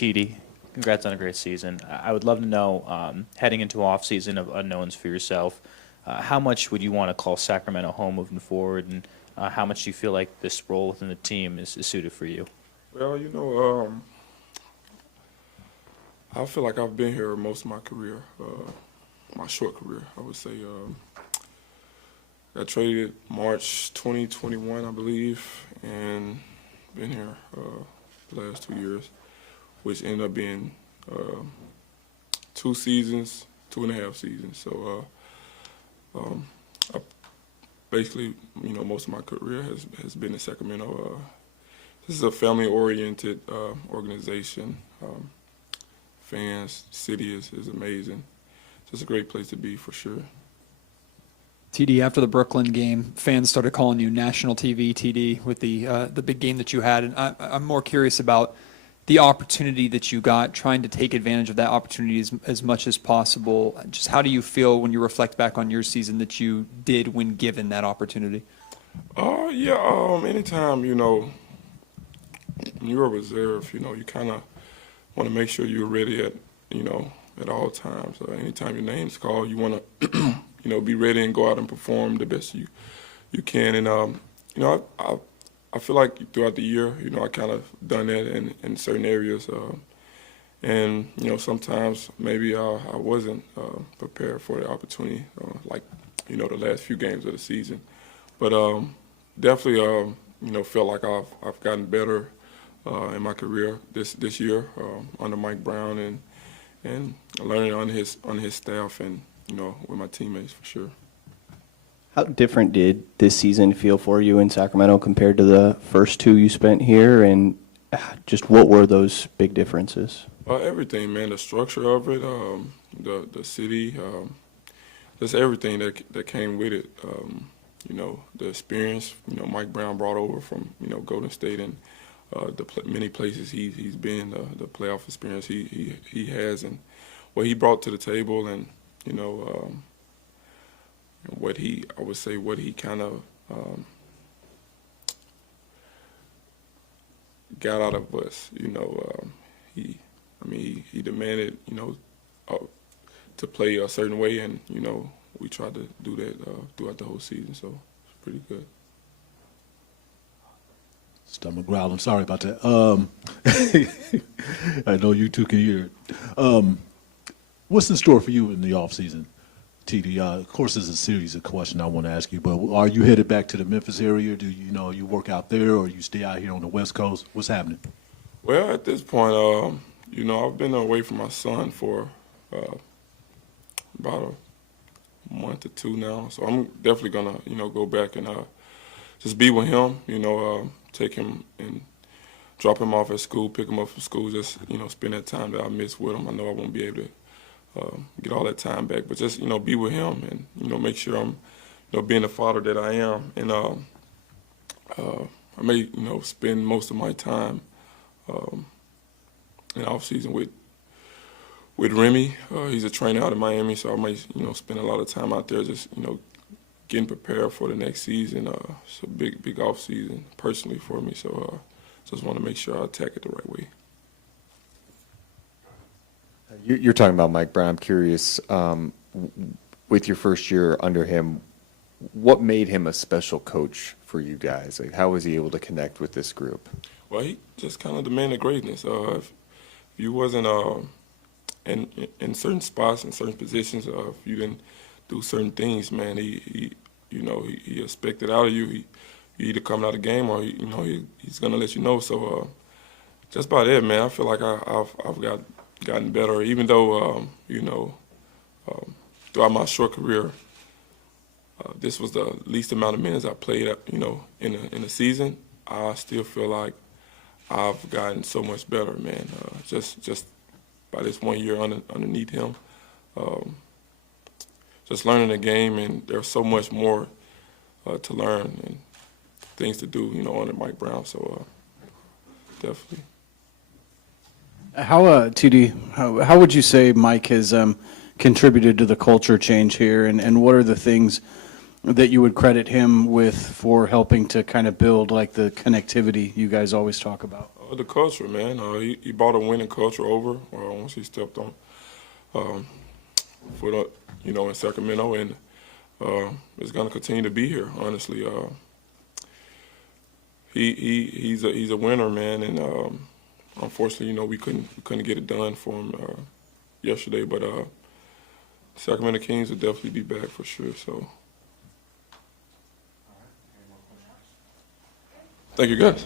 TD, congrats on a great season. I would love to know, heading into off season of unknowns for yourself, how much would you want to call Sacramento home moving forward, and how much do you feel like this role within the team is suited for you? Well, I feel like I've been here most of my career, my short career, I would say. Got traded March 2021, I believe, and been here the last 2 years, which ended up being 2 seasons, 2.5 seasons. So I basically, most of my career has been in Sacramento. This is a family-oriented organization. Fans, city is amazing. It's a great place to be for sure. TD, after the Brooklyn game, fans started calling you national TV TD with the big game that you had, and I'm more curious about the opportunity that you got, trying to take advantage of that opportunity as much as possible. Just how do you feel when you reflect back on your season that you did when given that opportunity? Anytime, when you're a reserve, you kind of want to make sure you're ready at all times. Anytime your name's called, you want to be ready and go out and perform the best you can. And I feel like throughout the year, I kind of done that in certain areas. And sometimes maybe I wasn't prepared for the opportunity, the last few games of the season. But definitely, feel like I've gotten better in my career this year under Mike Brown and learning on his staff and with my teammates for sure. How different did this season feel for you in Sacramento compared to the first 2 you spent here, and just what were those big differences? Everything, man. The structure of it, the city, just everything that came with it. The experience. Mike Brown brought over from Golden State and many places he's been. The playoff experience he has and what he brought to the table and. What he kind of got out of us. He demanded, to play a certain way, and we tried to do that throughout the whole season. So it's pretty good. Stomach growl. I'm sorry about that. I know you two can hear it. What's in store for you in the offseason, TD? Of course, there's a series of questions I want to ask you, but are you headed back to the Memphis area? Do you work out there, or you stay out here on the West Coast? What's happening? Well, at this point, I've been away from my son for about a month or 2 now, so I'm definitely gonna, go back and just be with him. Take him and drop him off at school, pick him up from school, just spend that time that I miss with him. I know I won't be able to. Get all that time back, but just be with him and make sure I'm being the father that I am, and I may spend most of my time in off season with Remy. He's a trainer out in Miami, so I may spend a lot of time out there just getting prepared for the next season. It's a big off season personally for me, so just want to make sure I attack it the right way. You're talking about Mike Brown. I'm curious, with your first year under him, what made him a special coach for you guys? Like, how was he able to connect with this group? Well, he just kind of demanded greatness. If you wasn't in certain spots, in certain positions, if you didn't do certain things, man, he expected out of you. You either come out of the game or he's gonna let you know. So just about it, man. I feel like I've gotten better, even though throughout my short career, this was the least amount of minutes I played. In a season, I still feel like I've gotten so much better, man. Just by this 1 year underneath him, just learning the game, and there's so much more to learn and things to do, under Mike Brown. So definitely. How TD, how would you say Mike has contributed to the culture change here, and what are the things that you would credit him with for helping to kind of build like the connectivity you guys always talk about? The culture, man. He brought a winning culture over once he stepped on foot up, in Sacramento, and is going to continue to be here. Honestly, he's a winner, man, and unfortunately, we couldn't get it done for him yesterday, but Sacramento Kings will definitely be back for sure. So, thank you, guys.